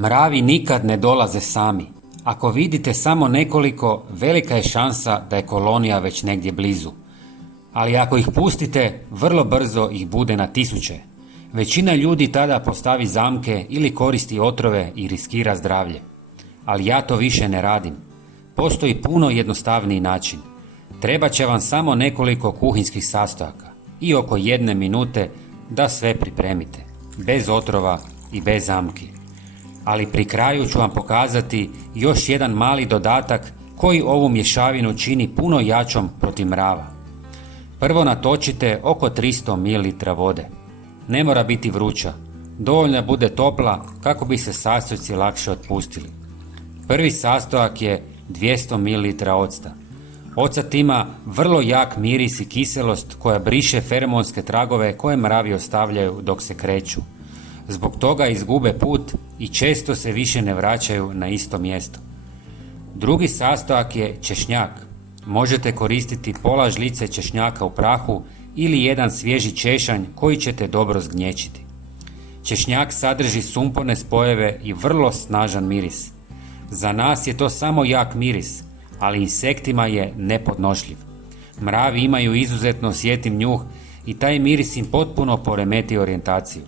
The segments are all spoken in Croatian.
Mravi nikad ne dolaze sami. Ako vidite samo nekoliko, velika je šansa da je kolonija već negdje blizu. Ali ako ih pustite, vrlo brzo ih bude na tisuće. Većina ljudi tada postavi zamke ili koristi otrove i riskira zdravlje. Ali ja to više ne radim. Postoji puno jednostavniji način. Treba će vam samo nekoliko kuhinjskih sastojaka i oko 1 minute da sve pripremite, bez otrova i bez zamki. Ali pri kraju ću vam pokazati još jedan mali dodatak koji ovu mješavinu čini puno jačom protiv mrava. Prvo natočite oko 300 ml vode. Ne mora biti vruća, dovoljno da bude topla kako bi se sastojci lakše otpustili. Prvi sastojak je 200 ml octa. Ocat ima vrlo jak miris i kiselost koja briše feromonske tragove koje mravi ostavljaju dok se kreću. Zbog toga izgube put i često se više ne vraćaju na isto mjesto. Drugi sastojak je češnjak. Možete koristiti pola žlice češnjaka u prahu ili jedan svježi češanj koji ćete dobro zgnječiti. Češnjak sadrži sumporne spojeve i vrlo snažan miris. Za nas je to samo jak miris, ali insektima je nepodnošljiv. Mravi imaju izuzetno osjetljiv njuh i taj miris im potpuno poremeti orijentaciju.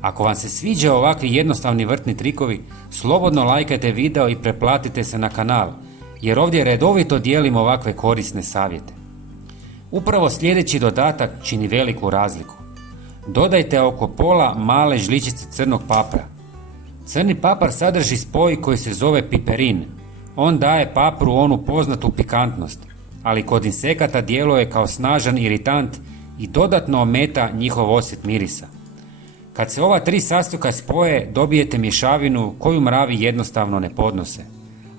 Ako vam se sviđa ovakvi jednostavni vrtni trikovi, slobodno lajkajte video i pretplatite se na kanal, jer ovdje redovito dijelim ovakve korisne savjete. Upravo sljedeći dodatak čini veliku razliku. Dodajte oko pola male žličice crnog papra. Crni papar sadrži spoj koji se zove piperin. On daje papru onu poznatu pikantnost, ali kod insekata djeluje kao snažan iritant i dodatno ometa njihov osjet mirisa. Kad se ova 3 sastojka spoje, dobijete mješavinu koju mravi jednostavno ne podnose.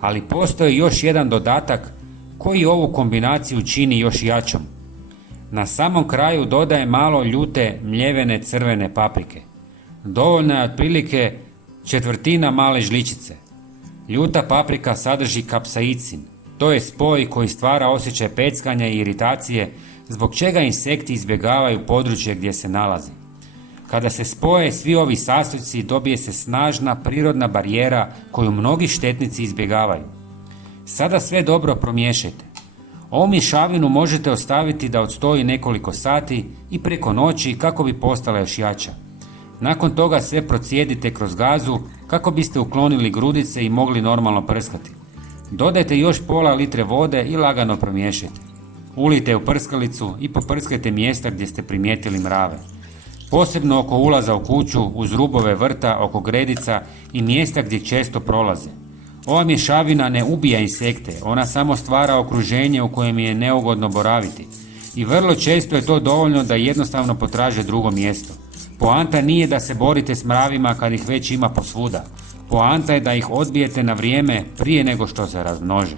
Ali postoji još jedan dodatak koji ovu kombinaciju čini još jačom. Na samom kraju dodaje malo ljute mljevene crvene paprike. Dovoljna je otprilike 1/4 male žličice. Ljuta paprika sadrži kapsaicin. To je spoj koji stvara osjećaj peckanja i iritacije, zbog čega insekti izbjegavaju područje gdje se nalazi. Kada se spoje svi ovi sastojci, dobije se snažna prirodna barijera koju mnogi štetnici izbjegavaju. Sada sve dobro promiješajte. Ovu mješavinu možete ostaviti da odstoji nekoliko sati i preko noći kako bi postala još jača. Nakon toga sve procijedite kroz gazu kako biste uklonili grudice i mogli normalno prskati. Dodajte još pola litre vode i lagano promiješajte. Ulijte u prskalicu i poprskajte mjesta gdje ste primijetili mrave. Posebno oko ulaza u kuću, uz rubove vrta, oko gredica i mjesta gdje često prolaze. Ova mješavina ne ubija insekte, ona samo stvara okruženje u kojem je neugodno boraviti. I vrlo često je to dovoljno da jednostavno potraže drugo mjesto. Poanta nije da se borite s mravima kad ih već ima posvuda. Poanta je da ih odbijete na vrijeme prije nego što se razmnože.